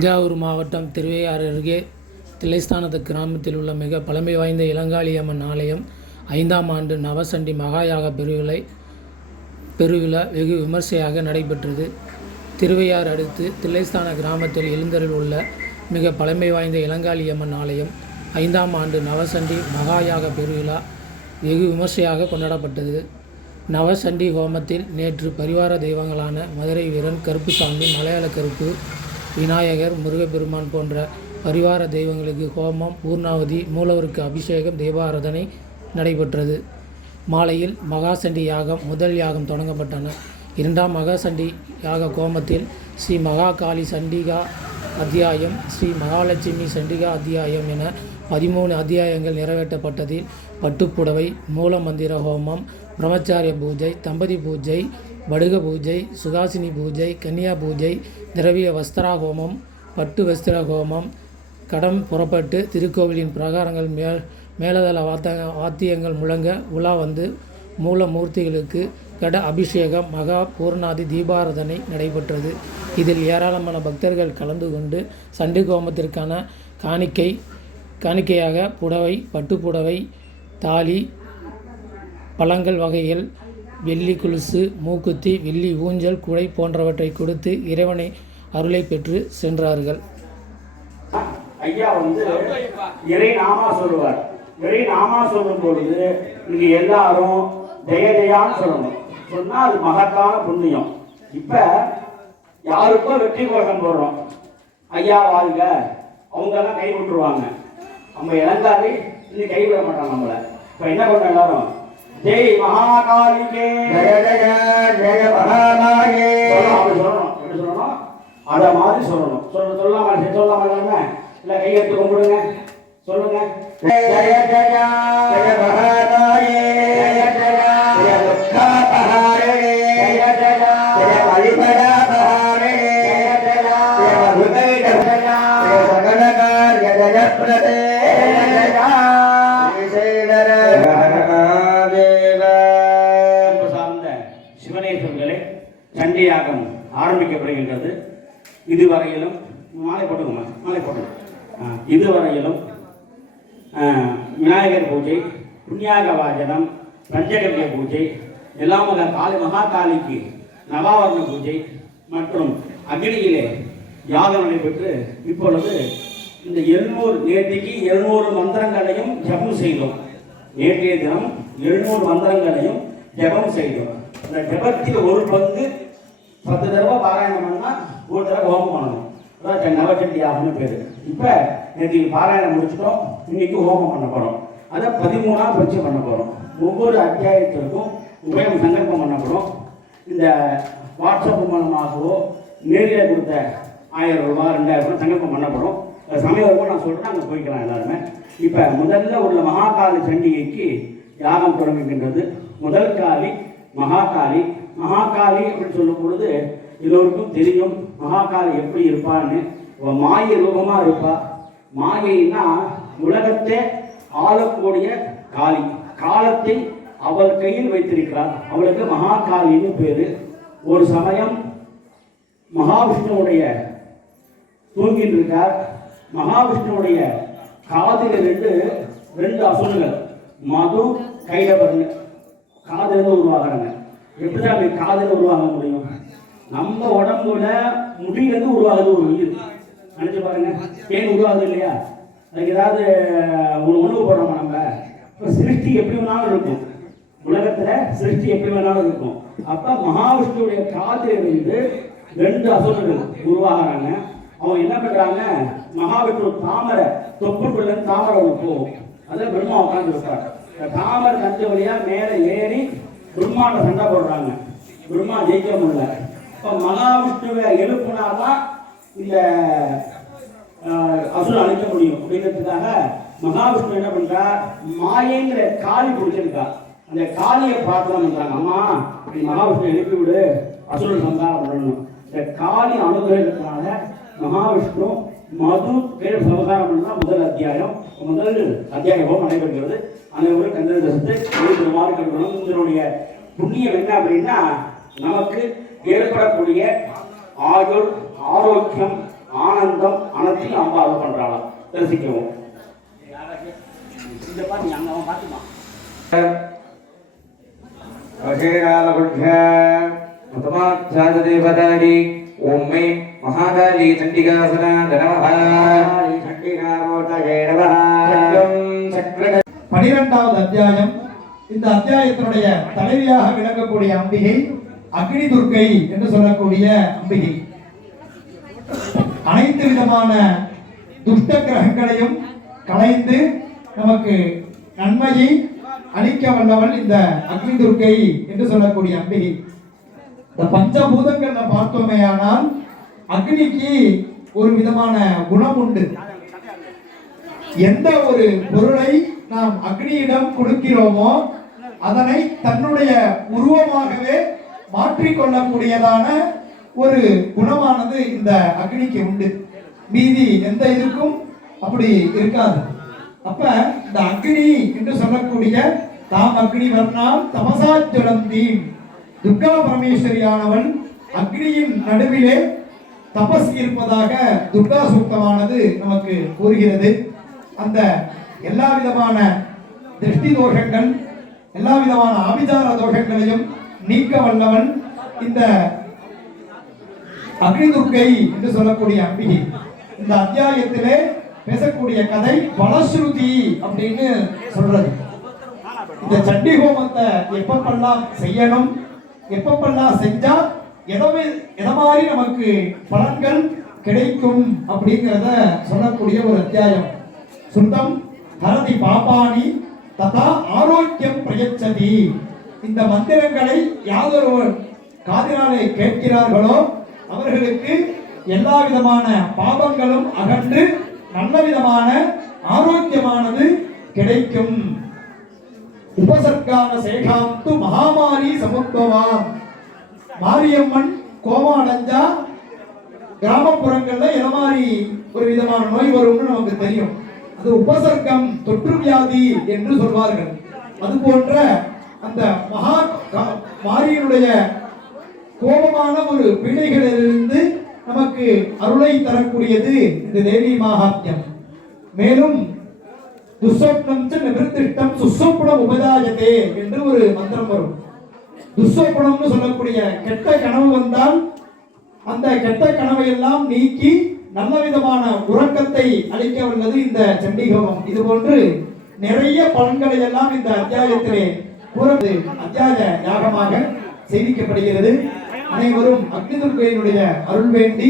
தஞ்சாவூர் மாவட்டம் திருவையாறு அருகே தில்லைஸ்தானத்து கிராமத்தில் உள்ள மிக பழமை வாய்ந்த இளங்காளியம்மன் ஆலயம் 5ஆம் ஆண்டு நவசண்டி மகாயாக பெருவிழா வெகு விமர்சையாக நடைபெற்றது. திருவையாறு அடுத்து தில்லைஸ்தான கிராமத்தில் எழுந்தருள் உள்ள மிக பழமை வாய்ந்த இளங்காளியம்மன் ஆலயம் 5ஆம் ஆண்டு நவசண்டி மகாயாக பெருவிழா வெகு விமர்சையாக கொண்டாடப்பட்டது. நவசண்டி ஹோமத்தில் நேற்று பரிவார தெய்வங்களான மதுரை வீரன், கருப்புசாமி, மலையாள கருப்பு, விநாயகர், முருகப்பெருமான் போன்ற பரிவார தெய்வங்களுக்கு ஹோமம், பூர்ணாவதி, மூலவருக்கு அபிஷேகம், தீபாராதனை நடைபெற்றது. மாலையில் மகாசண்டி யாகம் முதல் யாகம் தொடங்கப்பட்டன. 2ஆம் மகாசண்டி யாக ஹோமத்தில் ஸ்ரீ மகாகாளி சண்டிகா அத்தியாயம், ஸ்ரீ மகாலட்சுமி சண்டிகா அத்தியாயம் என 13 அத்தியாயங்கள் நிறைவேற்றப்பட்டதில் பட்டுப்புடவை, மூல மந்திர ஹோமம், பிரம்மச்சாரிய பூஜை, தம்பதி பூஜை, வடுக பூஜை, சுகாசினி பூஜை, கன்னியா பூஜை, திரவிய வஸ்திரா ஹோமம், பட்டு வஸ்திர ஹோமம், கடம் புறப்பட்டு திருக்கோவிலின் பிரகாரங்கள் மேலதள வாத்தியங்கள் முழங்க உலா வந்து மூலமூர்த்திகளுக்கு கட அபிஷேகம், மகா பூர்ணாதி தீபாராதனை நடைபெற்றது. இதில் ஏராளமான பக்தர்கள் கலந்து கொண்டு சண்டி ஹோமத்திற்கான காணிக்கையாக புடவை, பட்டுப்புடவை, தாலி, பழங்கள் வகைகள், வெள்ளி கொலுசு, மூக்குத்தி, வெள்ளி ஊஞ்சல், குடை போன்றவற்றை கொடுத்து இறைவனை அருளை பெற்று சென்றார்கள். ஐயா இறை நாமா சொல்லுவார். இறை நாமா சொல்லும் பொழுது நீங்க எல்லாரும் ஜெய ஜெயான்னு சொல்லணும். சொன்னா அது மகத்தான புண்ணியம். இப்ப யாருக்கோ வெற்றி கோஷம் போடுறோம், ஐயா வாழ்க, அவங்க எல்லாம் கை விட்டுருவாங்க. நம்ம இளங்காரி இன்னும் கைவிட மாட்டாங்க நம்மள. இப்ப என்ன பண்ண எல்லாரும் ஜெய் மகாகாளிகே, ஜெய ஜெய ஜெய மகாமாயே அப்படி சொல்லணும். எப்படி சொல்லணும்? அத மாதிரி சொல்லணும். சொல்லாம எல்லாமே இல்ல கை எடுத்து கும்பிடுங்க, சொல்லுங்க. ஜெய ஜெய ஜெய மகாமாயே, ஜெய ஜெய ஜெய துக்காபஹாரே, ஜெய ஜெய ஜெய வழிபடா பஹாரே, ஜெய ஜெய ஜெய மதுரை ஜெய ஜெய சகலகார் ஜெய பிரதே, ஜெய ஜெய சண்டி யாகம் ஆரம்பிக்கப்படுகின்றது. இதுவரையிலும் மாலை போட்டுங்க. இதுவரையிலும் விநாயகர் பூஜை, புண்ணியாக வாஜனம், பஞ்சகவ்ய பூஜை, எல்லாமக காளி மகாகாளிக்கு நவாவரண பூஜை மற்றும் அக்னியிலே யாகம் நடைபெற்று இப்பொழுது இந்த 700 மந்திரங்களையும் ஜபம் செய்தோம். நேற்றைய தினம் 700 மந்திரங்களையும் ஜபம் செய்தோம். இந்த ஜபத்தில் ஒரு பங்கு 10 தடவை பாராயணம் பண்ணா ஒரு தடவை ஹோமம் பண்ணணும். அதான் நவசண்டி யாகம்னு பேரு. இப்ப நேற்று பாராயணம் முடிச்சிட்டோம், இன்னைக்கு ஹோமம் பண்ண போறோம். அதை 13ஆம் பட்சி பண்ண போறோம். ஒவ்வொரு அத்தியாயத்திற்கும் உபயம் சங்கல்பம் பண்ணப்படும். இந்த வாட்ஸ்அப் மூலமாகவோ நேரில் கொடுத்த 1000 ரூபாய் 2000 ரூபாய் சங்கல்பம் பண்ணப்படும். சமயம் நான் சொல்றேன், அங்கே போய்க்கலாம் எல்லாருமே. இப்ப முதல்ல உள்ள மகாகாளி சண்டிகைக்கு யாகம் தொடங்குகின்றது. முதல் காளி மகாகாளி. மகாகாளி அப்படின்னு சொல்லும் பொழுது எல்லோருக்கும் தெரியும் மகாகாளி எப்படி இருப்பான்னு. மாய ரூபமா இருப்பா. மாயைன்னா உலகத்தை ஆளக்கூடிய காளி. காலத்தை அவள் கையில் வைத்திருக்கிறார். அவளுக்கு மகாகாளின்னு பேரு. ஒரு சமயம் மகாவிஷ்ணுவுடைய தூங்கிட்டு இருக்கார். மகாவிஷ்ணுவுடைய காதில் ரெண்டு அசுரங்கள் மது, கைலவர்னு காதிலிருந்து உருவாகிறாங்க. எப்படிதான் அப்படி காதில் உருவாக முடியும்? நம்ம உடம்புல முடியிலிருந்து உருவாகுது ஒரு உயிர். நினைச்சு பாருங்க, ஏன் உருவாகுது இல்லையா? அதுக்கு ஏதாவது உணவு போடுறோமா நம்ம? இப்போ சிருஷ்டி எப்படி வேணாலும் இருக்கும், உலகத்துல சிருஷ்டி எப்படி வேணாலும் இருக்கும். அப்ப மகாவிஷ்ணுடைய காதிலிருந்து 2 அசுரர்கள் உருவாகிறாங்க. அவங்க என்ன பண்றாங்க, மகாவிஷ்ணு தாமரை தொப்புக்குள்ள தாமரை ஒன்று போகும். அதில் பிரம்மா உட்காந்து இருப்பார். தாமரை நஞ்ச வழியா மேலே ஏறி பிரம்மாண்ட சண்டை போடுறாங்க. பிரம்மா ஜெயிக்க முடியல. இப்போ மகாவிஷ்ணுவை எழுப்புனாதான் இந்த அசுரம் அழிக்க முடியும். அப்படிங்கிறதுக்காக மகாவிஷ்ணு என்ன பண்றார், மாயைங்கிற காளி பிடிச்சிருக்கா. அந்த காளியை பிரார்த்தனை பண்றாங்க, அம்மா இப்படி மகாவிஷ்ணு எழுப்பி விடு, அசுரன் சந்தாரம் பண்ணணும். இந்த காளி அனுகிரகத்தினால மகாவிஷ்ணு மது பேர் சமசாரம் பண்ணா முதல் அத்தியாயம் நடைபெறுகிறது. அனைவரும் கந்ததசத்தை எழுதுமாறு கருதணும். இதனுடைய புண்ணியம் என்ன அப்படின்னா, நமக்கு ஏற்படக்கூடிய ஆயுள், ஆரோக்கியம், ஆனந்தம் அனைத்தையும் அம்மா அது பண்றாளாம். தரிசிக்கவும். இந்த பாட்டு அங்க அவன் பாத்துமா தேவதாரி ஓம் மே மகாகாளி சண்டிகாசனா நமஹ. 12வது அத்தியாயம். இந்த அத்தியாயத்தினுடைய தலைவியாக விளங்கக்கூடிய அம்பிகை அக்னி துர்க்கை என்று சொல்லக்கூடிய அம்பிகை. அனைத்து விதமான துஷ்ட கிரகங்களையும் களைந்து நமக்கு நன்மையை அளிக்க வல்லவள் இந்த அக்னி துர்க்கை என்று சொல்லக்கூடிய அம்பிகை. இந்த பஞ்சபூதங்கள்ல பார்த்தோமேயானால் அக்னிக்கு ஒரு விதமான குணம் உண்டு. எந்த ஒரு பொருளை நாம் அக்னியிடம் கொடுக்கிறோமோ அதனை தன்னுடைய உருவமாகவே மாற்றிக்கொள்ளக்கூடியதான ஒரு குணமானது இந்த அக்னிக்கு உண்டு. மீதி எந்த இதுக்கும் அப்படி இருக்காது. அப்ப இந்த அக்னி என்று சொல்லக்கூடிய தாம் அக்னி வர்ணாம் தபசாஜலந்தீம், துர்கா பரமேஸ்வரியானவள் அக்னியின் நடுவிலே தபஸ் இருப்பதாக துர்கா சூக்தமானது நமக்கு கூறுகிறது. அந்த எல்லா விதமான திருஷ்டி தோஷங்கள், எல்லா விதமான ஆபிசார தோஷங்களையும் நீக்க வல்லவன் இந்த அக்னி துர்க்கை என்று சொல்லக்கூடிய அம்பிகை. இந்த அத்தியாயத்திலே பேசக்கூடிய கதை பலஸ்ருதி அப்படின்னு சொல்றது. இந்த சண்டி ஹோமத்தை எப்பப்பெல்லாம் செய்யணும், எப்பப்பெல்லாம் செஞ்சா எதை மாதிரி நமக்கு பலன்கள் கிடைக்கும் அப்படிங்கிறத சொல்லக்கூடிய ஒரு அத்தியாயம். சுத்தம் ஹரதி பாபானி ததா ஆரோக்கியம் பிரயச்சதி. இந்த மந்திரங்களை யாதொருவர் காதினாலே கேட்கிறார்களோ அவர்களுக்கு எல்லா விதமான பாபங்களும் அகன்று நல்ல விதமான ஆரோக்கியமானது கிடைக்கும். உபசர்க்கான சேகாந்து மகாமாரி சமுத்பவாம். மாரியம்மன் கோபம் அடைஞ்சா கிராமப்புறங்கள்ல எத மாதிரி ஒரு விதமான நோய் வரும்னு நமக்கு தெரியும். அது உபசர்க்கம், தொற்று வியாதி என்று சொல்வார்கள். அது போன்ற அந்த மகா மாரியினுடைய கோபமான ஒரு பீடைகளிலிருந்து நமக்கு அருளை தரக்கூடியது இந்த தேவி மகாத்மியம். மேலும் துஸ்வப்னம் நிவர்த்திஷ்டம் சுஸ்வப்னம் உபதாயதே என்று ஒரு மந்திரம் வரும். துஸ்வப்னம்னு சொல்லக்கூடிய கெட்ட கனவு வந்தால் அந்த கெட்ட கனவை எல்லாம் நீக்கி நல்ல விதமான உறக்கத்தை அளிக்க வல்லது இந்த சண்டிகோமம். இது போன்று நிறைய பலன்களை எல்லாம் இந்த அத்தியாயத்திலே கூறது அத்தியாய யாகமாக செய்திக்கப்படுகிறது. அனைவரும் அக்னி துர்க்கையினுடைய அருள் வேண்டி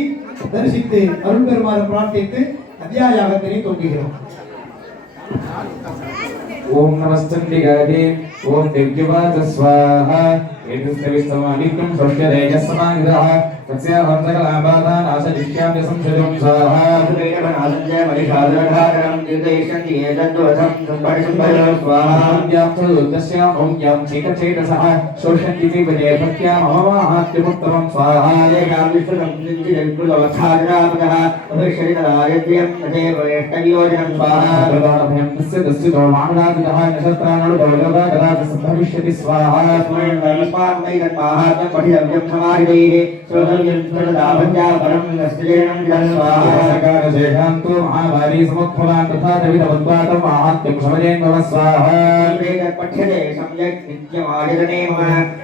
தரிசித்து அருள் பெறுமாறு பிரார்த்தித்து அத்தியாய யாகத்தினை துவங்குகிறோம். ஓம் நமஸ்தண்டிகாதே ஓம் திவ்யவாத ஸ்வாஹா. ஏதஸ்தவிஸ்தமானிக்கம் ஸ்வஷ்யதேஜஸ்ஸமாகிதः தஸ்யாஹம் சகலாபாதான் ஆசதிஷ்யாம்ய சம்சஜம் ஸ்வாஹா. தேவநாதஞ்ச மரிஷாதரகாரம் நிர்தேஷந்தி ஏதத்வதம் சம்பரிசம்பரோ ஸ்வாஹா. தஸ்யாம் ஓம் யம் சேகசேதசः சோஷந்தி விபதே பக்யாம் மமமாஹாத்யமுத்தமம் ஸ்வாஹா. ஏகாம் விஸ்வதம் சிஞ்சிதல்குலவத்தாதராபதः அபிஷரிதராயத்யம் ததேவவேஷ்டவியோஜனம் ஸ்வாஹா. பிரதானபயம் தஸ்ய தஸ்யுதோ மானதாதிதः நசத்ரானுடபௌலவா கதாதஸ் பவிஷ்யதி ஸ்வாஹா. ஸ்மரண்வஸ்மாத்மைதன் மாஹாத்யம் படிதவ்யம் சமாஹிதைः ஸ்ரோதவ்யம் ஸ்மரதாபஞ்சாபரம் நஸ்திரேணம் ஜலம் ஸ்வாஹா. சகாரசேஷாந்தோ மகாவாரி சமுத்பவான் ததா தவிதவத்வாதம் மாஹாத்யம் சமஜேன்வ ஸ்வாஹா. பட்சதே சம்யக் நித்யமாதிரணே மம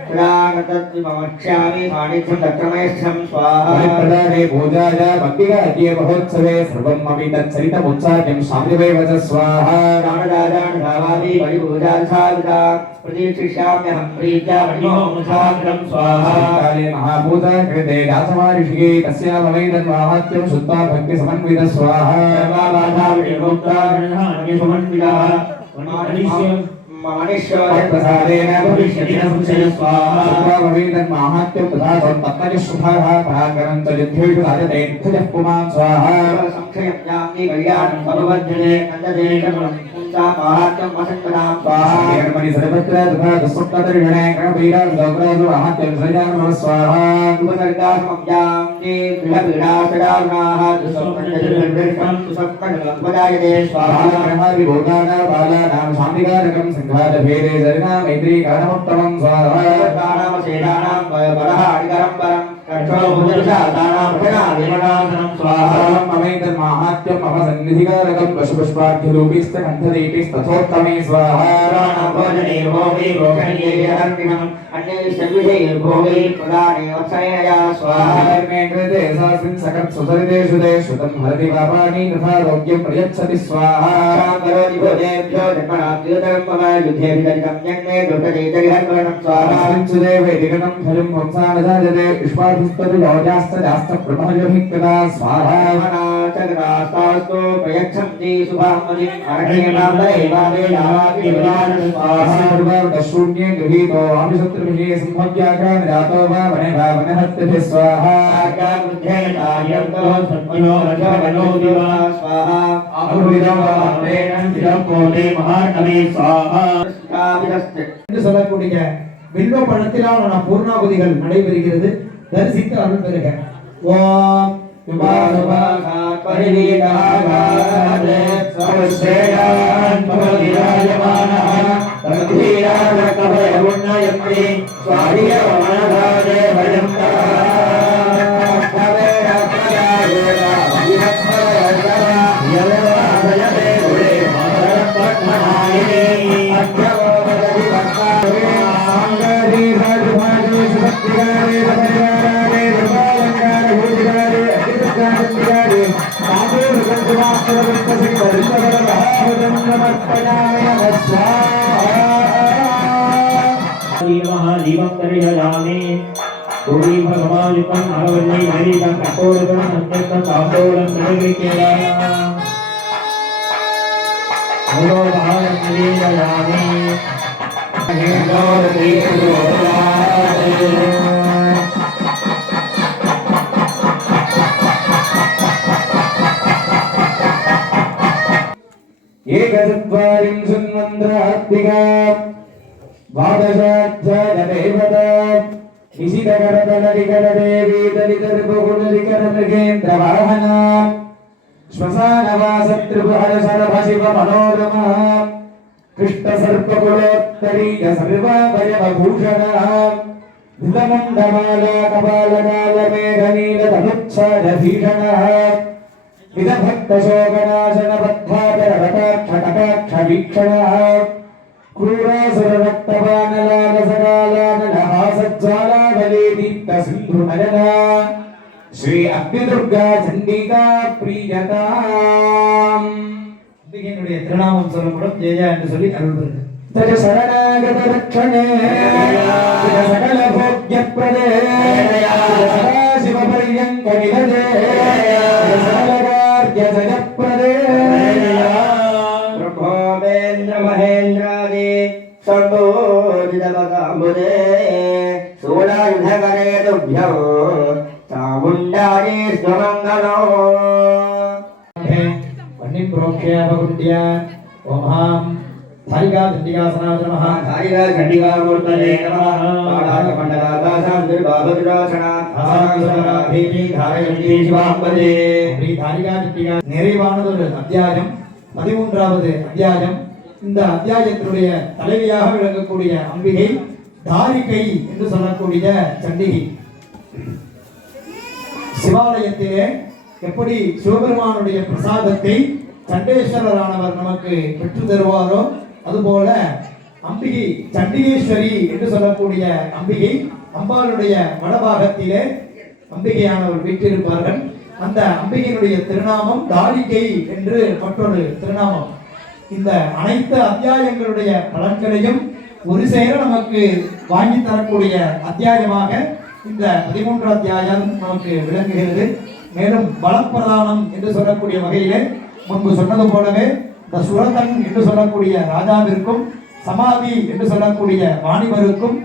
சதாகதத்விமக்ஷ்யாமி மாணிக்யம் தத்ரமேஷ்டம் ஸ்வாஹா. பிரதானே பூஜாய பக்திகாத்யே மஹோத்சவே சர்வம் அபி தத்சரிதமுத்சார்யம் சாந்திவேவ ச ஸ்வாஹா. தானதாதானதாவாதி பரிபூஜாசாவிதா பிரதீட்சிஷ்யாம்யஹம் ப்ரீத்யா மணிமோமுசாக்ரம் ஸ்வாஹா. காலே மகாபூதா கிருதே தாசமாரிஷியே தஸ்யாமவைதன் மாஹாத்யம் சுத்தா பக்தி சமன்வித ஸ்வாஹா. சர்வாபாதா விமுக்தா கிருஹாணி சமன்விதாः பிரசாதேன பவிஷ்யதி ந சம்சய ஸ்வாஹா. சுத்வாமவைதன் மாஹாத்யம் ததா தத்மஜ சுபாஹா பராகரம் च युद्धेषु राजते नित्यः पुमान् स्वाहा. संक्षयं यामि कल्याणं भगवद्जने नन्ददेशं पुंसा माहात्म्यं वसन्तदां स्वाहा. कर्मणि सर्वत्र तथा दुःस्वप्नदर्शने गणवीरासुरासु माहात्म्यं सृजानमः स्वाहा. उपसर्गासमव्याम्नि गृहपीडासदारुणाः दुःस्वप्नदर्शनं सुस्वप्नवदायते स्वाहा. ब्रह्मादिभूतानां बालानां शान्तिकारकं संघातभेदे सर्गां मैत्री कारणमुत्तमं स्वाहा. कारणमशेषाणां परः अडिकरं परं स्वाहामैतन्माहात्म्यम् अवसन्निधिकारकं पशुपुष्पाढ्यरूपीस्तकण्ठदीपिस्तथोत्तमे स्वाहा कृते सास्मिन् सकत् सुसरितेषु ते श्रुतं हरति पापानि तथारोग्यं प्रयच्छति स्वाहा वेदिकं हरिं वंसानजायते विश्वाधिस्पतियोजाश्च जास्त ब्रह्मयोभिक्तदा स्वाहा प्रयच्छन्ति शुभामदिम् शून्ये गृहीतो आमिशत्रुभिः संभव्याघ्रान् जातो वा वने वा वनहत्यभिः स्वाहा என்று சொல்லக்கூடிய வில்வ பழத்திலான பூர்ணாகுதிகள் நடைபெறுகிறது. தரிசித்து அருள் பெறுக. ஓம் दीपं दर्शयामि पूरी भगवानुकं भगवन्यै हरितं कपोलकं सत्यं ताम्बूलं निर्विकेयामि भगो भारतं निवेदयामि हे गौरवी एकचत्वारिंशन्मन्त्रात्मिका द्वादशाध्यायदेवता निशितकरतलरिकरदेवी दलितर्बुगुणरिकरमृगेन्द्रवाहना श्मशानवासत्रिपुहरशरभशिवमनोरमा कृष्णसर्पकुलोत्तरीय सर्वाभयभूषणा धृतमण्डमाला कपालकालमेघनीलतनुच्छादभीषणः विदभक्तशोकनाशनबद्धाकरवटाक्षकटाक्षवीक्षणः क्रूरासुररक्तपानलालसकालानलहासज्ज्वालावलीदीप्तसिन्धुनयना श्री अग्निदुर्गा चण्डिका प्रीयताम् அம்பிகையினுடைய திருநாமம் சொல்லப்படும் ஜெயா என்று சொல்லி அருள் பெறுக. तज शरणागत रक्षणे सकल भोग्य प्रदे सदाशिव पर्यंक निलदे सकल कार्य जय प्रदे प्रभोवेन्द्र महेन्द्रादि सर्वोदितवकाम्बुदे शूलायुधकरे तुभ्यो चामुण्डादि स्वमङ्गलो वह्निं प्रोक्ष्य भगुण्ड्य ओम धारिका चण्डिकासनाय नमः. धारिका चण्डिकामूर्तये नमः. पादाकमण्डलाकाशां दुर्बाहुद्रासनात् ஆசாங்கசராதேவி தாரயந்தி சிவாம்பதே. ஸ்ரீ தாரிகா சண்டிகா நிறைவானதொரு அத்தியாயம், 13வது அத்தியாயம். இந்த அத்தியாயத்தினுடைய தலைவியாக விளங்கக்கூடிய அம்பிகை தாரிகை என்று சொல்லக்கூடிய சண்டிகை. சிவாலயத்திலே எப்படி சிவபெருமானுடைய பிரசாதத்தை சண்டேஸ்வரரானவர் நமக்கு பெற்று தருவாரோ அதுபோல அம்பிகை சண்டிகேஸ்வரி என்று சொல்லக்கூடிய அம்பிகை அம்பாளுடைய வடபாகத்திலே அம்பிகையானவர் வீற்றிருப்பார்கள். அந்த அம்பிகையினுடைய திருநாமம் தாரிகை என்று மற்றொரு திருநாமம். இந்த அனைத்து அத்தியாயங்களுடைய பலன்களையும் ஒரு சேர நமக்கு வாங்கி தரக்கூடிய அத்தியாயமாக இந்த 13வது அத்தியாயம் நமக்கு விளங்குகிறது. மேலும் பலப்பிரதானம் என்று சொல்லக்கூடிய வகையிலே முன்பு சொன்னது போலவே இந்த சுரதன் என்று சொல்லக்கூடிய ராஜாவிற்கும் சமாதி என்று சொல்லக்கூடிய வாணிபருக்கும்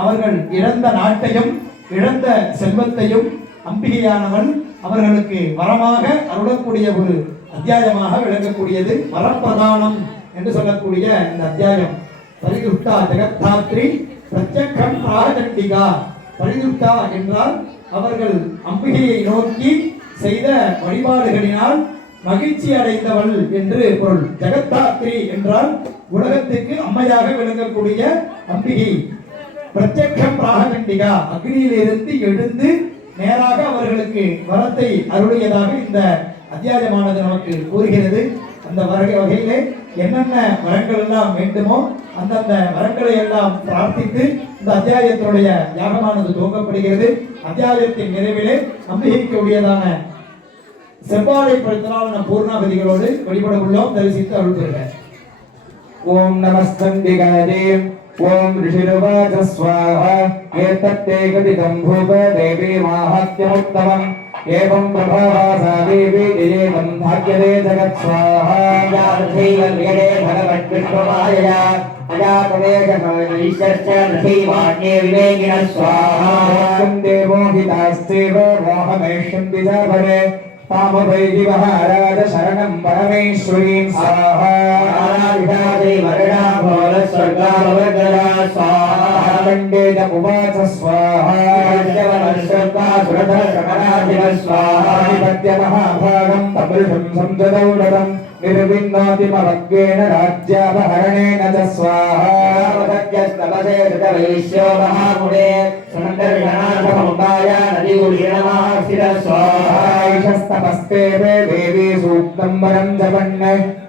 அவர்கள் இழந்த நாட்டையும் இழந்த செல்வத்தையும் அம்பிகையானவள் அவர்களுக்கு வரமாக அருளக்கூடிய ஒரு அத்தியாயமாக விளங்கக்கூடியது வரப்பிரதானம் என்று சொல்லக்கூடிய இந்த அத்தியாயம். பரிதுஷ்டா ஜெகத்தாத்ரி பிரத்யக்ஷம் பிராஜண்டிகா. பரிதுஷ்டா என்றால் அவர்கள் அம்பிகையை நோக்கி செய்த வழிபாடுகளினால் மகிழ்ச்சி அடைந்தவள் என்று பொருள். ஜெகத்தாத்ரி என்றால் உலகத்துக்கு அம்மையாக விளங்கக்கூடிய அம்பிகை. பிரத்யக்ஷம் பிராகண்டிகா, அக்னியிலிருந்து எழுந்து நேராக அவர்களுக்கு வரத்தை அருளியதாக இந்த அத்தியாயமானது நமக்கு கூறுகிறது. அந்த வகையிலே என்னென்ன வரங்கள் எல்லாம் வேண்டுமோ அந்தந்த வரங்களை எல்லாம் பிரார்த்தித்து இந்த அத்தியாயத்தினுடைய யாகமானது துவங்கப்படுகிறது. அத்தியாயத்தின் நிறைவிலே நம்பிக்கைக்கு உரியதான செவ்வாழை பழுத்தலான பூர்ணாபதிகளோடு வழிபட உள்ளோம். தரிசித்து அருள் பெறுக. ஓம் நமஸ்தந்திகாதே ஓம் ரிஷிருவாச ஸ்வாஹா ஏதத்தே கதிதம் பூப தேவி மாஹாத்யமுத்தமம் ஏவம் பிரபாவாசா தேவி ஜெயேவம் பாக்யதே ஜகத் ஸ்வாஹா யாதேவ வேதே பகவத் விஷ்ணுமாயா அஜாதவேஷ ரசீவாண்யே விவேகின ஸ்வாஹா தேவோ ஹிதாஸ்தேவ மோகமேஷம் திஜாபரே पामवैदिवहाराज शरणं परमेश्वरीं स्वाहा आराधितादे वरदा भोल स्वर्गावगरा स्वाहा खण्डेन उवाच स्वाहा जवनस्वर्गा सुरधर सकराधिप स्वाहा आधिपत्य महाभागं तमृषं संजदौडरं निर्विन्नोतिमवज्ञेन राज्यापहरणेन च स्वाहा वदत्यस्तवसे ऋतवैश्यो महामुने सनन्दर्शनाथमुपाया नदीगुलीनमास्थिर स्वाहा नमस्ते वे देवी सूक्तं वरं जपन्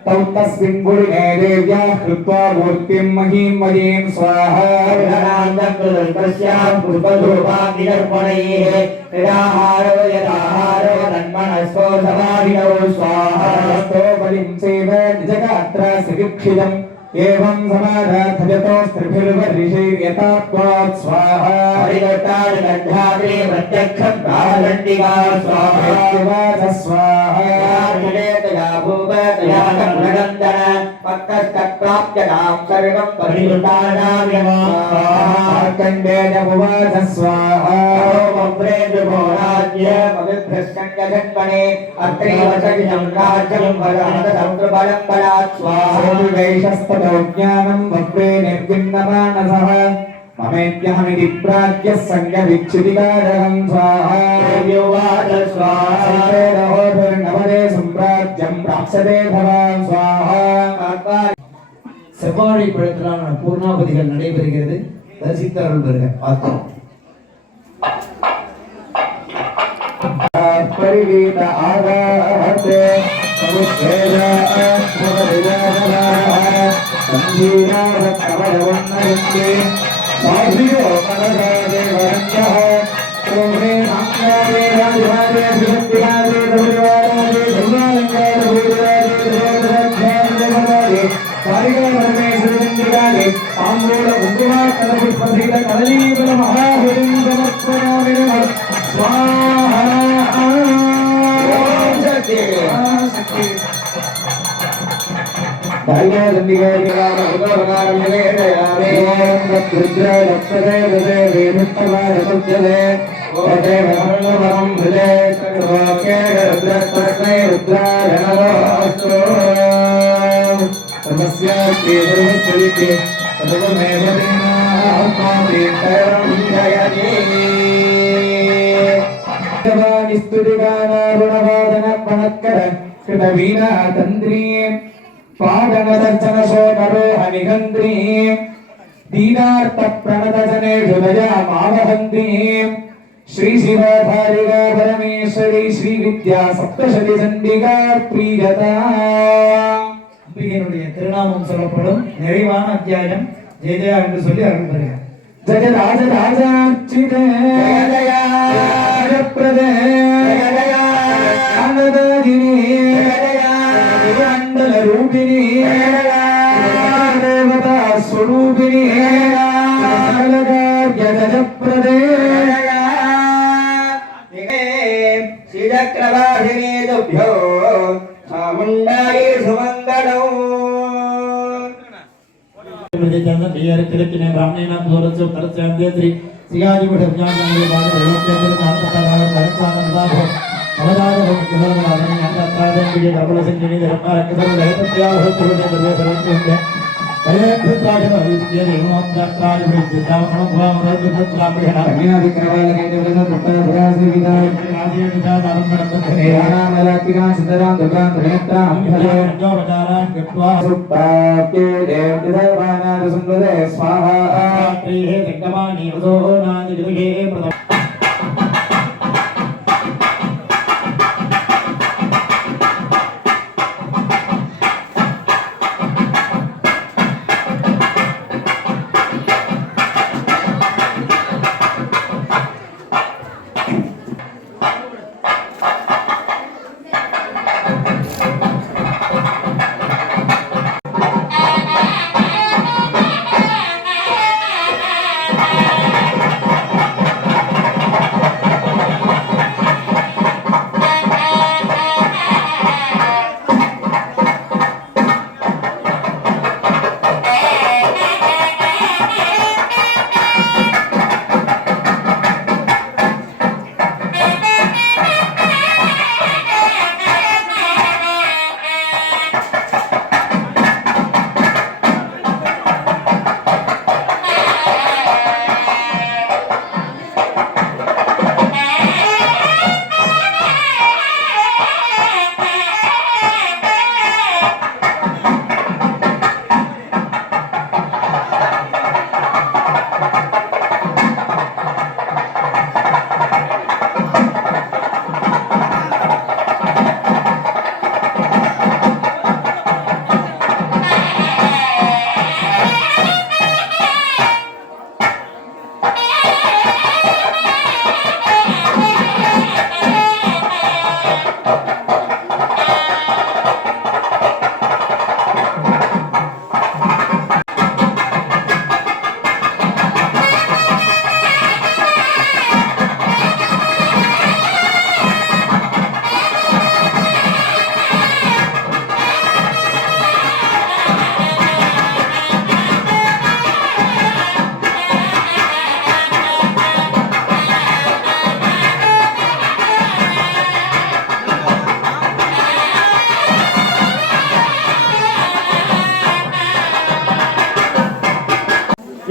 तौ तस्मिन् गुणिने देव्या कृत्वा मूर्तिं महीं महीं स्वाहा विघनान्तस्यात् पुष्पधूपाग्निदर्पणैः निराहारो यदाहारो तन्मनस्को समाधिनो स्वाहा स्तो बलिं सेव निजगात्रा सुदीक्षितम् एवं समाराधयतो स्त्रिभिर्वर्षैर्यथात्वात् स्वाहा हरिदत्तादिगन्धाग्रे प्रत्यक्षं प्राहदण्डिका स्वाहा स्वाहा तया भूपतया गुणगन्धन पक्कस्तप्राप्यतां सर्वं परिवृतानामिमार्कण्डेन उवाच स्वाहा ओमप्रेन्द्रभोराज्य पवित्रस्कण्डजन्मने अत्रैव सविधं राज्यं वरहतसमुद्रबलं बलात् स्वाहा वैशस्ततो ज्ञानं वक्रे निर्विन्नमानसः ममेत्यहमिति प्राज्ञः सङ्गविच्छितिकारकं स्वाहा देव्योवाच स्वाहा नवदे सम्राज्यं प्राप्स्यते भवान् स्वाहा செவ்வாழை பழத்திலான பூர்ணாபதிகள் நடைபெறுகிறது. தரிசித்து அருள் பெறுக. பார்த்தோம். परिवीत आगाहते समुच्छेदा भवदिदानः संजीवावत्कवलवन्नयन्ते साधियो मनगादेवरञ्जः ओमे नाम्यादे राजवादे सुशक्तिवादे धनुर्वादादे धर्मालङ्कारे भूतरादे धर्मराध्यादे कारिका परमेश्वरञ्जिकादे ताम्बूल कुङ्कुमाकलपुष्पसहित कदलीकुल महाहुतिं समर्पयामि नमः स्वाहा कृतवीना तंद्रीं पादनदर्शन शोकरोहनिगन्ध्रीं दीनार्थ प्रणतजनेषु दयामावहन्तीं श्री शिवधारिका परमेश्वरी श्री विद्या सप्तशती चण्डिका प्रीयता அம்பிகையினுடைய திருநாமம் சொல்லப்படும் நிறைவான அத்தியாயம் ஜெய ஜெயா என்று சொல்லி அருள் பெறுக. जय राज राजार्चित जय जय प्रदे जय जय आनंददिनी जय जय मंडल रूपिणी जय जय देवता स्वरूपिणी जय जय जय प्रदे जय श्रीचक्रवासिनी तुभ्यो चामुण्डायै सुमङ्गलम् கிழக்கினை பிராமணனாம் தூரத்து பரச்சாந்தியத்ரி சியாஜிபுட ஞானங்களை பாடு எழுத்தேந்திர நாற்பத்தாறு கருப்பானந்தாபோ அவதாரம் குலநாதனை அந்தாதிய டபுள சங்கினி தர்மாரக்கதம் லயத்யாவ துருதே பிரவேசரத்துங்க கயத்ராஜன வித்யே நிமோத்தராஜ வித்யாவனம் வாமரது புத்ராபிஹன कन्याधिक्रवालके देवता पुत्रभरासि विदाय ஆதிய விதானம் நடந்ததே रामलाकिका सुंदरां दुर्गां त्रिनेत्रां भले ஜோவதாரான் கத்வா सुप्ताके देवदेवानां सुंदरे स्वाहा த்ரீஹே சங்கமானி வதோ நாதி விதுகே பிரதம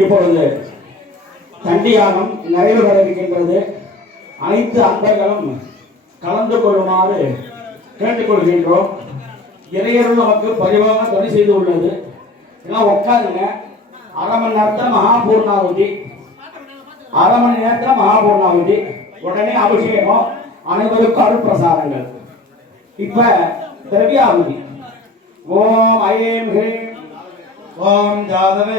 இப்பொழுது சண்டியாகம் நிறைவு பெற இருக்கின்றது. அனைத்து அன்பர்களும் கலந்து கொள்ளுமாறு கேட்டுக்கொள்கின்றோம். இறையருள் நமக்கு பரிவாக துணை செய்து உள்ளது. எல்லாம் உட்காருங்க. அரை மணி நேரத்தில் மகாபூர்ணாவதி, அரை மணி நேரத்தில் மகாபூர்ணாவதி, உடனே அபிஷேகம், அனைவருக்கும் அருள் பிரசாதங்கள். இப்ப திரவியாவதி. ஓம் I'm hreem Om ஜாதவே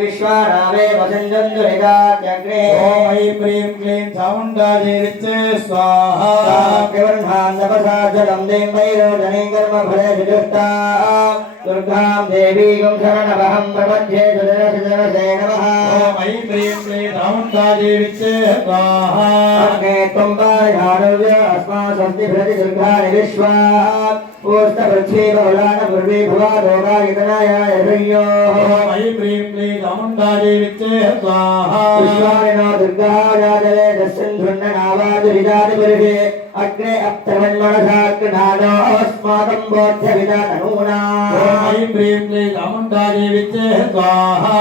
विश्वारामे वसंजन्तु हिताग्रे Om I'm ह्रीं क्लीं चामुण्डादेवीचे स्वाहा प्रवर्णान्दपसाजलं देवैरोजने कर्मफले विदुष्टा दुर्गां देवीं शरणमहं प्रपद्ये सुदर्शनसे नमः ஓம் ஐம் ह्रीं क्लीं चामुण्डादेवीचे स्वाहा अग्ने त्वं पारयानव्य अस्मात् स्वस्ति प्रति दुर्गाणि विश्वा ओस्त पृथ्वी बहुलान पूर्वी भुवा दोगायतनाय यशयो ஓம் ஐம் ह्रीं क्लीं चामुण्डादेवीचे स्वाहा विश्वामिनो दुर्गा राजले दस्यन्धुन्ननावादिरिदादिपरिषे अग्ने अप्तवन्मनसाग्नानो अस्माकं बोध्यविदातनूना ஓம் ஐம் ह्रीं क्लीं चामुण्डादेवीचे स्वाहा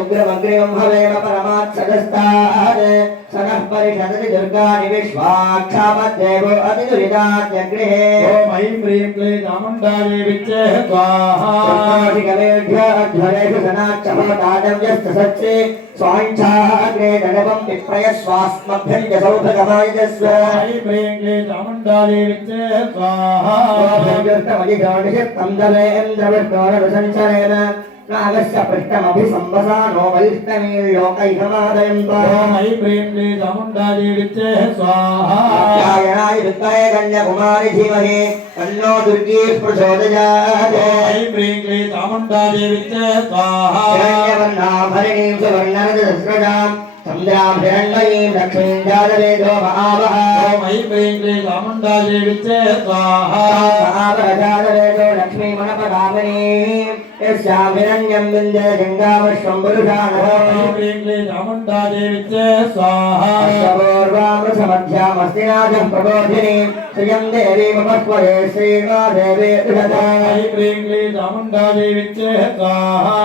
उग्रमग्रिमं भवेम परमात् सदस्तात् सनः परिषदति दुर्गाणि विश्वाक्षामद्देवो अतिदुरितात्यग्रे ஓம் ஐம் ह्रीं क्लीं चामुण्डादेवीचे स्वाहा अध्वरेषु सनाच्चहोताजव्यस्तसत्से स्वाञ्छाग्रे गणवं विप्रयस्वास्मभ्यञ्जसौभगमायजस्व ஐம் ह्रीं क्लीं चामुण्डादेवीचे स्वाहा तन्दवेन्द्रविष्णोरनुसञ्चरेण नागस्य पृष्ठमभिसंवसानो वैष्णवीर्योकैकमादयन्तो ஓம் ஐம் ह्रीं क्लीं चामुण्डादेवीचे स्वाहा ध्यायणाय विद्महे कन्याकुमारी धीमहि तन्नो दुर्गी प्रचोदयात् ஓம் ஐம் ह्रीं क्लीं चामुण्डादेवीचे स्वाहा हिरण्यवर्णाभरणीं सुवर्णरजतस्रजां चन्द्रां हिरण्मयीं लक्ष्मीं जातवेदो महावः ஓம் ஐம் ह्रीं क्लीं चामुण्डादेवीचे स्वाहा महावः जातवेदो लक्ष्मी मनपदामिनीं यस्यां हिरण्यं विन्दे गङ्गामश्वं पुरुषाणः ஓம் ஐம் ह्रीं क्लीं चामुण्डादेवीचे स्वाहा अष्टपूर्वामृतमध्यामस्तिनाथं प्रबोधिनीं श्रियं देवीमुपस्वये श्रीमादेवी ஓம் ஐம் ह्रीं क्लीं चामुण्डादेवीचे स्वाहा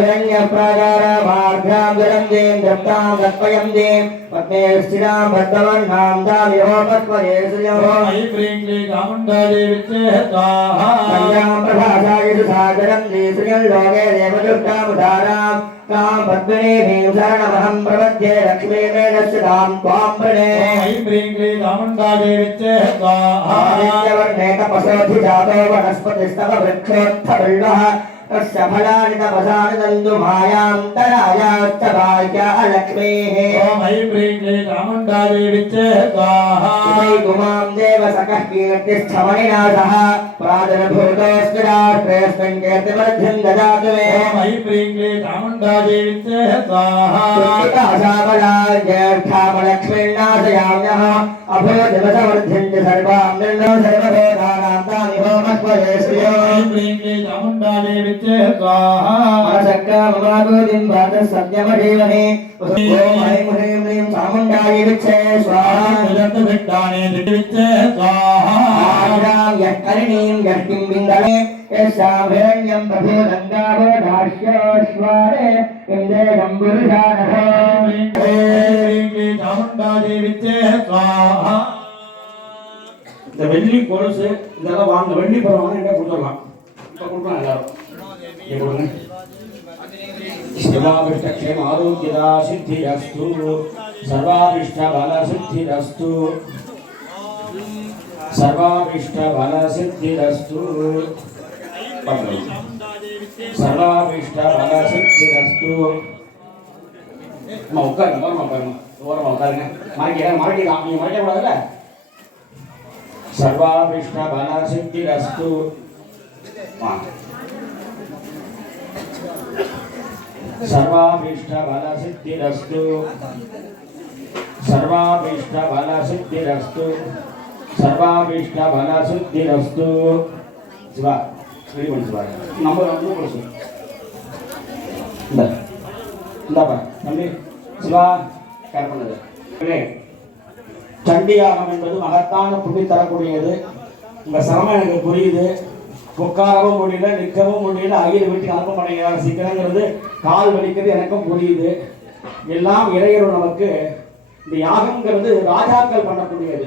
हिरण्यप्राकाराभाभ्यां जलन्तीं दत्तां दत्पयन्तीं पद्मे स्थिरां भद्रवर्णां दामिहोपस्वये श्रियं ஓம் ஐம் ह्रीं क्लीं चामुण्डादेवीचे स्वाहा कन्यां प्रभासायिषु सागरन्ती श्रियं लोके देवदुष्टामुदारां तां पद्मिनीं शरणमहं प्रपद्ये लक्ष्मीमेनस्य तां त्वां प्रणे ஓம் ஐம் ह्रीं क्लीं चामुण्डादेवीचे स्वाहा आदित्यवर्णे तपसोऽधिजातो वनस्पतिस्तव वृक्षोत्थवल्लः तस्य फलानि तपसानि दन्तु मायान्तरायाश्च भाग्या लक्ष्मीः ஓம் ஐம் ह्रीं क्लीं चामुण्डादेवीचे स्वाहा इमै गुमां देव सकः कीर्तिस्थमणिना सह प्रादुर्भूतोऽस्मि राष्ट्रेऽस्मिन् कीर्तिमध्यं ददातु मे ஓம் ஐம் ह्रीं क्लीं चामुण्डादेवीचे स्वाहा साबला ज्येष्ठामलक्ष्मीर्नाशयाम्यः अभोदिवसवर्ध्यन्ति सर्वां निर्णो सर्वभूतानां तामिहोमस्वये श्रियो ऐं ह्रीं क्लीं चामुण्डादेवीचे स्वाहा मनसक्राममागोदिं भातः सत्यमधीमहि ॐ ऐं ह्रीं क्लीं चामुण्डादेवीचे स्वाहा निरन्तभिड्डाने दिविचे स्वाहा आग्रां यत्कर्णीं यष्टिं बिन्दले यस्यां हिरण्यं प्रभुदङ्गावोदास्योश्वारे इन्द्रेयं पुरुषाणः ऐं ह्रीं क्लीं चामुण्डादेवीचे स्वाहा இந்த வெள்ளி கொலுசு இதெல்லாம் வாங்க, வெள்ளி பழம் வாங்க என்ன கொடுத்துடலாம். இப்போ கொடுக்கலாம் எல்லாரும். இங்கே கொடுங்க. सर्वाभिष्टक्षेम आरोग्यदा सिद्धिरस्तु, सर्वाभिष्ट बल सिद्धिरस्तु, सर्वाभिष्ट बल सिद्धिरस्तु, सर्वाभिष्ट बल सिद्धिरस्तु. அம்மா உட்காருங்க, ஓரமா உட்காருங்க, ஓரமா உட்காருங்க. மாட்டிக்கலாம், நீங்க மாட்ட கூடாதுல்ல. सर्वाभिष्ट बल सिद्धिरस्तु. सर्वाभिष्ट बल सिद्धिरस्तु, सर्वाभिष्ट बल सिद्धिरस्तु, सर्वाभिष्ट बल सिद्धिरस्तु. शिवा रेडी பண்ணு शिवा நம்பர் வந்து போடு. இந்தப்பா தம்பி சிவா கேர் பண்ணுது. சண்டியாகம் என்பது மகத்தான புண்ணி தரக்கூடியது. உங்கள் சிரமம் எனக்கு புரியுது. உட்காரவும் முடியல, நிற்கவும் முடியல, ஐயர் வீட்டுக்கு அனுப்ப மாட்டேங்கிறாங்க சீக்கிரங்கிறது, கால் வலிக்கிறது எனக்கும் புரியுது. எல்லாம் இறையரும் நமக்கு. இந்த யாகம்ங்கிறது ராஜாக்கள் பண்ணக்கூடியது.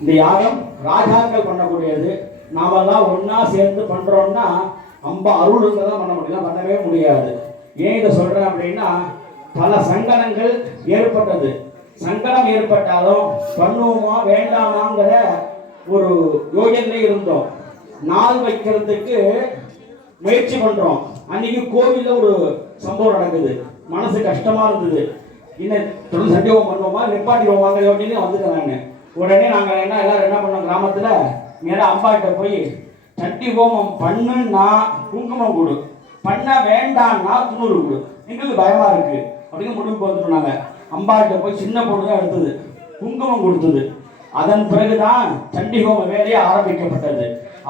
இந்த யாகம் ராஜாக்கள் பண்ணக்கூடியது. நாமெல்லாம் ஒன்றா சேர்ந்து பண்ணுறோம்னா அம்பா அருள் தான் பண்ண முடியும், பண்ணவே முடியாது. ஏன் இதை சொல்கிறேன் அப்படின்னா, பல சங்கடங்கள் ஏற்பட்டது. சங்கடம் ஏற்பட்டாலும் பண்ணுவோமா வேண்டாமாங்கிற ஒரு யோஜனை இருந்தோம். நாள் வைக்கிறதுக்கு முயற்சி பண்றோம். அன்னைக்கு கோவில்ல ஒரு சம்பவம் நடக்குது, மனசு கஷ்டமா இருந்தது. இன்னும் தொடர்ந்து சண்டை ஹோமம் பண்ணுவோமா நிப்பாட்டிடுவோம் வாங்க யோஜனை வந்துட்டேன் நான். உடனே நாங்கள் எல்லாரும் என்ன பண்ணோம், கிராமத்துல நேராக அம்பாட்ட போய் சண்டி ஹோமம் பண்ணுன்னா குங்குமம் கொடு, பண்ண வேண்டாம்னா துணூறு கொடு, எங்களுக்கு பயமா இருக்கு அப்படின்னு முடிவுக்கு வந்துட்டோம். நாங்கள் அம்பாட்ட போய் சின்ன பொண்ணு தான் எடுத்தது, குங்குமம் கொடுத்தது. அதன் பிறகுதான் சண்டி ஹோம வேலையை ஆரம்பிக்கப்பட்டது.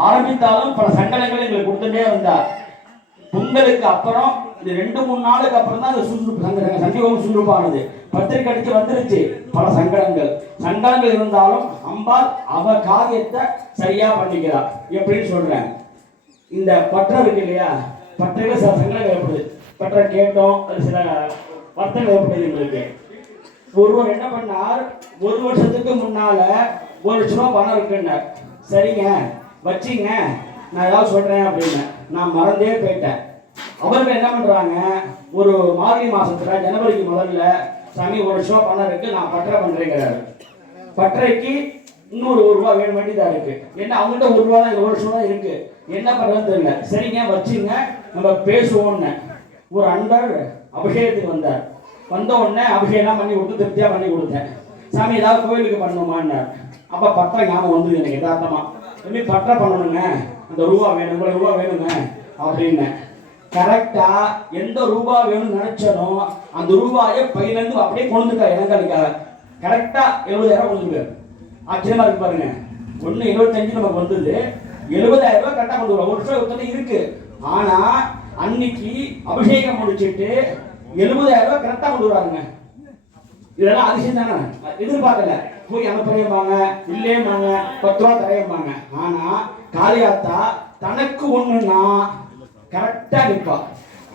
ஆரம்பித்தாலும் பல சங்கடங்கள் எங்களுக்கு கொடுத்துட்டே இருந்தார். பொங்கலுக்கு அப்புறம் இது 2-3 நாளுக்கு அப்புறம் தான் சண்டி ஹோமம் சுறுசுறுப்பானது. பத்திரிக்கை அடிச்சு வந்துருச்சு. பல சங்கடங்கள் இருந்தாலும் அம்பாள் அவ காரியத்தை சரியா பண்ணிக்கிறார். எப்படின்னு சொல்றேன், இந்த பற்றம் இருக்கு இல்லையா, பற்றையில சில சங்கடங்கள் ஏற்படுது. பற்றை கேட்டோம், அது சில வருத்தங்கள் ஏற்படுது எங்களுக்கு. ஒருவர் என்ன பண்ணார், 1 வருஷத்துக்கு முன்னால 1 லட்ச ரூபா பணம் இருக்குன்னார். சரிங்க வச்சிங்க, நான் ஏதாவது சொல்றேன் அப்படின்னு நான் மறந்தே போயிட்டேன். அவர்கள் என்ன பண்றாங்க, ஒரு மார்கழி மாசத்துல ஜனவரிக்கு முதல்ல சாமி 1 லட்ச ரூபா பணம் இருக்கு, நான் பற்றை பண்றேங்கிறாரு. பற்றைக்கு இன்னொரு 1 ரூபா வேணும் வேண்டியதா இருக்கு. என்ன அவங்ககிட்ட 1 ரூபா தான் 1 லட்சம் தான் இருக்கு, என்ன பண்றதுன்னு தெரியல. சரிங்க வச்சுங்க நம்ம பேசுவோம்னு ஒரு அன்பர் அபிஷேகத்துக்கு வந்தார். வந்த உடனே அபிஷேகம் பண்ணி கொடுத்து திருப்தியா பண்ணி கொடுத்தேன். சாமி ஏதாவது கோயிலுக்கு பண்ணணுமான்னார். அப்ப பற்ற ஞாபகம் வந்தது எனக்கு யதார்த்தமா, எப்படி பற்ற பண்ணணுங்க, அந்த ரூபா வேணும், இவ்வளவு ரூபா வேணுங்க அப்படின்னு. கரெக்டா எந்த ரூபா வேணும்னு நினைச்சனோ அந்த ரூபாயை பையிலேருந்து அப்படியே கொண்டுருக்காரு இளங்காலிக்காக. கரெக்டா 70,000 கொண்டுருக்காரு. ஆச்சரியமா இருக்கு பாருங்க. 1.75 நமக்கு வந்தது, 70,000 ரூபாய் கரெக்டா கொண்டு வருவோம். 1 வருஷம் இருக்கு. ஆனா அன்னைக்கு அபிஷேகம் முடிச்சுட்டு 70,000 ரூபாய் கரெக்டா கொண்டு வராங்க. இதெல்லாம் அதிசயம் தானே, எதிர்பார்க்கல. போய் அனுப்புறேம்பாங்க, இல்லேம்பாங்க, 10 ரூபா தரையம்பாங்க. ஆனா காளியாத்தா தனக்கு ஒண்ணுன்னா கரெக்டா நிற்பா.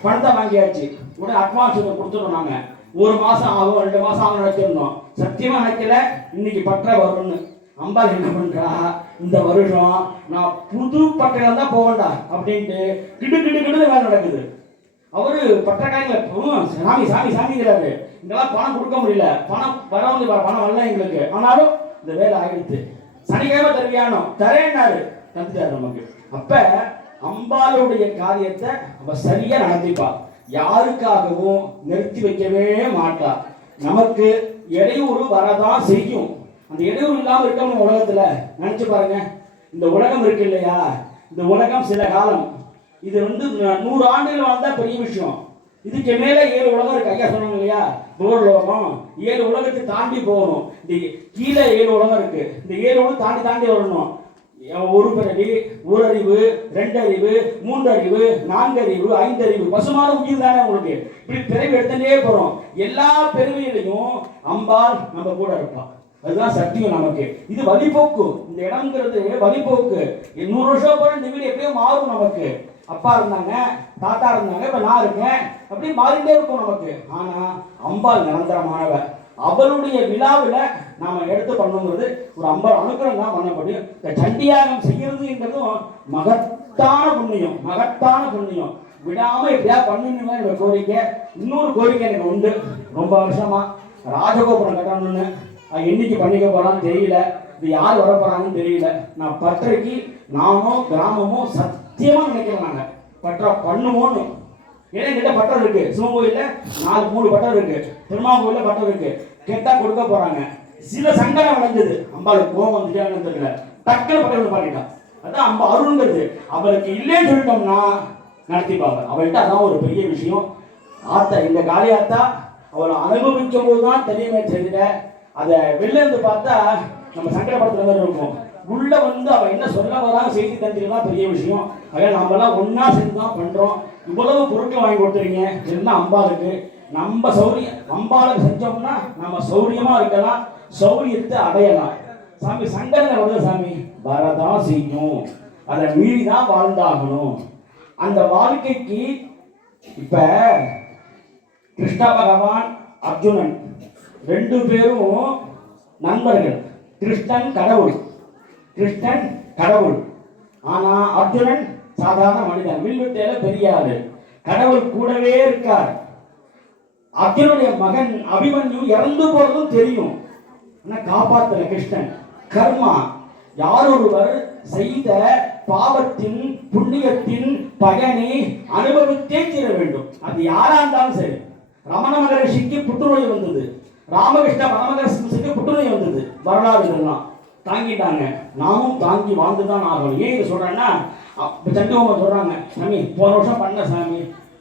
பணத்தை வாங்கியாச்சு, உடனே அட்வான்ஸ் கொடுத்துருவோம். நாங்க 1 மாசம் ஆகும் 2 மாசம் ஆகும் நினைச்சிருந்தோம். சத்தியமா நினைக்கல இன்னைக்கு பற்ற வரும்னு. அம்பாள் என்ன பண்றா, இந்த வருஷம் நான் புது பட்டையில தான் போவேண்டா அப்படின்ட்டு கிடு வேலை நடக்குது. அவரு பட்டக்காரங்க சாமி சாமி சாமிங்கிறாரு. இதெல்லாம் பணம் கொடுக்க முடியல, பணம் வரவங்க பணம் வரல எங்களுக்கு. ஆனாலும் இந்த வேலை ஆயிடுச்சு. சனிக்கிழமை தருவியானோ தரேன்னாரு, தந்துட்டாரு நமக்கு. அப்ப அம்பாளுடைய காரியத்தை அவ சரியா நடத்திப்பா. யாருக்காகவும் நிறுத்தி வைக்கவே மாட்டா. நமக்கு இடையூறு வரதான் செய்யும். அந்த இடையூறு இல்லாம இருக்கணும் உலகத்துல. நினைச்சு பாருங்க, இந்த உலகம் இருக்கு இல்லையா, இந்த உலகம் சில காலம், இது 100 ஆண்டுகள் வாழ்ந்தா பெரிய விஷயம். இதுக்கு மேல 7 உலகம் இருக்கு. ஐயா சொன்னாங்க இல்லையா, பூர்லோகம் 7 உலகத்தை தாண்டி போகணும். இந்த கீழே 7 உலகம் இருக்கு. இந்த 7 உலகம் தாண்டி வரணும். 1 பிறவி, 1 அறிவு, 2 அறிவு, 3 அறிவு, 4 அறிவு, 5 அறிவு, பசுமான உயிர் தானே உங்களுக்கு. இப்படி பிறவி எடுத்துட்டே போறோம். எல்லா பிறவியிலையும் அம்பாள் நம்ம கூட இருப்பான். அதுதான் சத்தியம் நமக்கு. இது வழிபோக்கு. இந்த இடம்ங்கிறது வழிபோக்கு. 100 வருஷம் போற இந்த வீடு எப்படியோ மாறும் நமக்கு. அப்பா இருந்தாங்க, தாத்தா இருந்தாங்க, இப்ப நான் இருக்கேன், அப்படி மாறிட்டே இருக்கும் நமக்கு. ஆனா அம்பாள் நிரந்தரமானவ. அவளுடைய விழாவில் நாம எடுத்து பண்ணுங்கிறது ஒரு அம்பாள் அனுகிரகம் தான் பண்ண முடியும். இந்த சண்டியாகம் செய்யறதுன்றதும் மகத்தான புண்ணியம். விடாம எப்படியா பண்ணணும்னு என்னோட கோரிக்கை. இன்னொரு கோரிக்கை எனக்கு உண்டு. ரொம்ப வருஷமா ராஜகோபுரம் கட்டணும்னு. என்னைக்கு பண்ணிக்க போறான்னு தெரியல, இது யார் வர போறாங்கன்னு தெரியல. நான் பற்றைக்கு நானும் கிராமமும் சத்தியமா நினைக்கிறேன், நாங்க பற்றா பண்ணுவோன்னு. ஏன்னா கிட்ட பட்டம் இருக்கு. சிவன் கோயில்ல 3 பட்டம் இருக்கு, பெருமாள் கோயில்ல பட்டம் இருக்கு. கேட்டா கொடுக்க போறாங்க. சில சங்கடம் விளைஞ்சது, அம்பாளுக்கு கோவம் வந்துட்டான்னு தெரியல, டக்குனு பட்டம் பண்ணிட்டான். அதான் அம்பா அருள்ங்கிறது. அவளுக்கு இல்லைன்னு சொல்லிட்டோம்னா நடத்திப்பாங்க. அவள்கிட்ட அதான் ஒரு பெரிய விஷயம். ஆத்தா இந்த காளியாத்தா அவளை அனுபவிக்கும் போதுதான் தெரியுமே தெரியுத. அதை வெளில இருந்து பார்த்தா நம்ம சங்கடப்படுத்துற மாதிரி இருக்கும். உள்ள அவ என்ன சொல்ல வராங்க செய்தி தந்துதான் பெரிய விஷயம். அதனால நம்ம எல்லாம் ஒன்னா சேர்ந்து தான் பண்றோம். இவ்வளவு பொருட்கள் வாங்கி கொடுத்துறீங்க, எல்லாம் அம்பாளுக்கு. நம்ம சௌரியம் அம்பாளுக்கு செஞ்சோம்னா நம்ம சௌரியமா இருக்கலாம், சௌரியத்தை அடையலாம். சாமி சங்கடங்கள் வருது சாமி, வரதான் செய்யும். அதை மீறி தான் வாழ்ந்தாகணும். அந்த வாழ்க்கைக்கு இப்ப கிருஷ்ண பகவான் அர்ஜுனன் 2 பேரும் நண்பர்கள். கிருஷ்ணன் கடவுள், கிருஷ்ணன் கடவுள். ஆனா அர்ஜுனன் சாதாரண மனிதன், வில்லுத்தேல பெரிய ஆளு. கடவுள் கூடவே இருக்கார். அர்ஜுனுடைய மகன் அபிமன்யு இறந்து போறதும் தெரியும், ஆனா காப்பாத்தல கிருஷ்ணன். கர்மா, யாரொருவர் செய்த பாவத்தின் புண்ணியத்தின் பகனை அனுபவித்தே தீர வேண்டும். அது யாரா இருந்தாலும் சரி. ரமண மகரிஷிக்கு புற்றுநோய் வந்தது, ராமகிருஷ்ண பரமஹம்சருக்கு புற்றுநோய் வந்தது. வரலாறு இதெல்லாம் தாங்கிட்டாங்க. நாமும் தாங்கி வாழ்ந்துதான் ஆகணும். ஏன் இது சொல்றேன்னா, சண்டிகோமம் சொல்றாங்க, சாமி போன வருஷம் பண்ண சாமி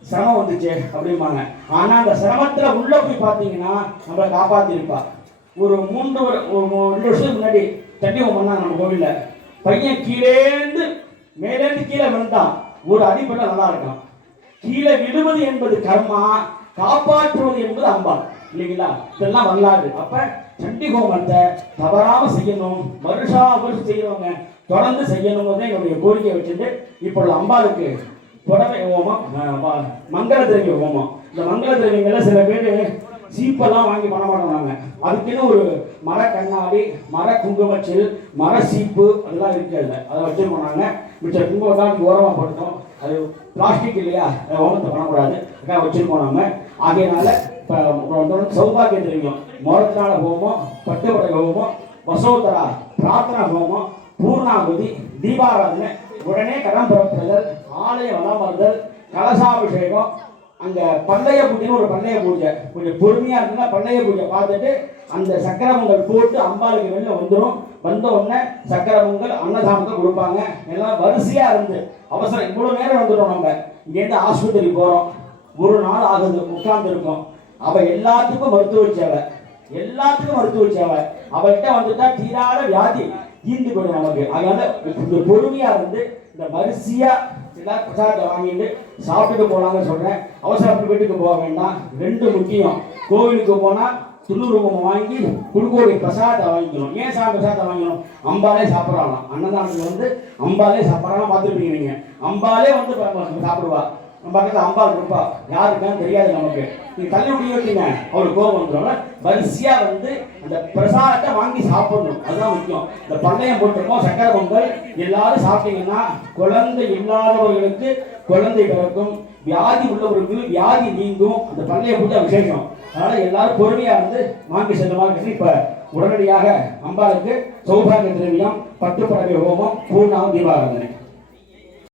சிரமம் வந்துச்சு அப்படிம்பாங்க. ஆனா அந்த சிரமத்துல உள்ள போய் பார்த்தீங்கன்னா நம்மளை காப்பாத்திருப்பா. ஒரு 2 வருஷத்துக்கு முன்னாடி சண்டிகோமம் பண்ணாங்க நம்ம கோவில்ல. பையன் கீழேந்து மேலேந்து கீழே விழுந்தான். ஒரு அடிப்படை நல்லா இருக்கும். கீழே விழுவது என்பது கர்மா, காப்பாற்றுவது என்பது அம்பாள், இல்லைங்களா? இதெல்லாம் வரலாறு. அப்ப சண்டி ஹோமத்தை தவறாம செய்யணும், வருஷா வருஷம் செய்யறவங்க தொடர்ந்து செய்யணுங்கிறத என்னுடைய கோரிக்கையை வச்சுட்டு இப்பொழுது அம்பாளுக்கு புடவை ஹோமம், மங்கள திரவிய ஹோமம். இந்த மங்கள திரவியங்கள்ல சில பேர் சீப்பெல்லாம் வாங்கி பண்ண மாட்டாங்க. அதுக்குன்னு ஒரு மர கண்ணாடி, மர குங்குமச்சில், மர சீப்பு அதெல்லாம் இருக்கிறது. அதை வச்சுருக்கோம். நாங்கள் மிச்ச குங்குமத்தான் ஓரமாக போட்டுட்டோம். அது பிளாஸ்டிக் இல்லையா, ஹோமத்தை பண்ணக்கூடாது, வச்சிருக்கோம் நம்ம. ஆகையினால இப்போ சௌபாகிய திரவியம், மோரத்தினால ஹோமம், பட்டுப்படை ஹோமம், வசோதரா பிரார்த்தனா ஹோமம், பூர்ணாகுதி, தீபாராதனை, உடனே கடன் புறப்படுதல், ஆலய வளம் வருதல், கலசாபிஷேகம், அங்க பந்தய பூஜைன்னு ஒரு பந்தய பூஜை. கொஞ்சம் பொறுமையா இருந்தா பந்தய பூஜை பார்த்துட்டு அந்த சக்கரை பொங்கல் போட்டு அம்பாளுக்கு வெளில வந்துடும். வந்த உடனே சக்கரை பொங்கல் அன்னதானத்தை கொடுப்பாங்க. எல்லாம் வரிசையா இருந்து அவசரம் இவ்வளவு நேரம் வந்துடும். நம்ம இங்கேருந்து ஆஸ்பத்திரி போறோம், 1 நாள் ஆகுது, உட்கார்ந்து இருக்கோம். அவ எல்லாத்துக்கும் மருத்துவ சேவை, எல்லாத்துக்கும் மருத்துவ சேவை. அவகிட்ட வந்துட்டா தீராத வியாதி தீர்ந்து போயிடும் நமக்கு. அதனால இந்த பொறுமையா இருந்து இந்த வரிசையா எல்லாரும் பிரசாதத்தை வாங்கிட்டு சாப்பிட்டுட்டு போலான்னு சொல்றேன். அவசரப்பட்டு வீட்டுக்கு போக வேண்டாம். 2 முக்கியம். கோவிலுக்கு போனா துள்ளுருவம் வாங்கி குடுக்கோடி பிரசாதத்தை வாங்கிக்கணும். ஏன் பிரசாதத்தை வாங்கணும்? அம்பாலே சாப்பிடலாம். அன்னதானத்துக்கு வந்து அம்பாலே சாப்பிடலாம். பார்த்துருப்பீங்க நீங்க. அம்பாலே வந்து சாப்பிடுவா. நம்ம பக்கத்தில் அம்பாள் இருப்பா, யாருக்கான்னு தெரியாது நமக்கு. நீங்க தள்ளி முடிய வைக்கீங்க, அவருக்கு கோபம் வந்துடும். வரிசையா வந்து அந்த பிரசாதத்தை வாங்கி சாப்பிடணும், அதுதான் முக்கியம். இந்த பந்தயம் போட்டிருக்கோம், சக்கரை பொங்கல் எல்லாரும் சாப்பிட்டீங்கன்னா குழந்தை இல்லாதவர்களுக்கு குழந்தை பிறக்கும், வியாதி உள்ளவர்களுக்கு வியாதி நீங்கும். அந்த பந்தய பூஜை விசேஷம். அதனால எல்லாரும் பொறுமையா இருந்து வாங்கி செல்லுமாறு. இப்ப உடனடியாக அம்பாளுக்கு சௌபாகிய திரவியம், பட்டுப்படவை ஹோமம், பூர்ணாவும் தீபாராதனை.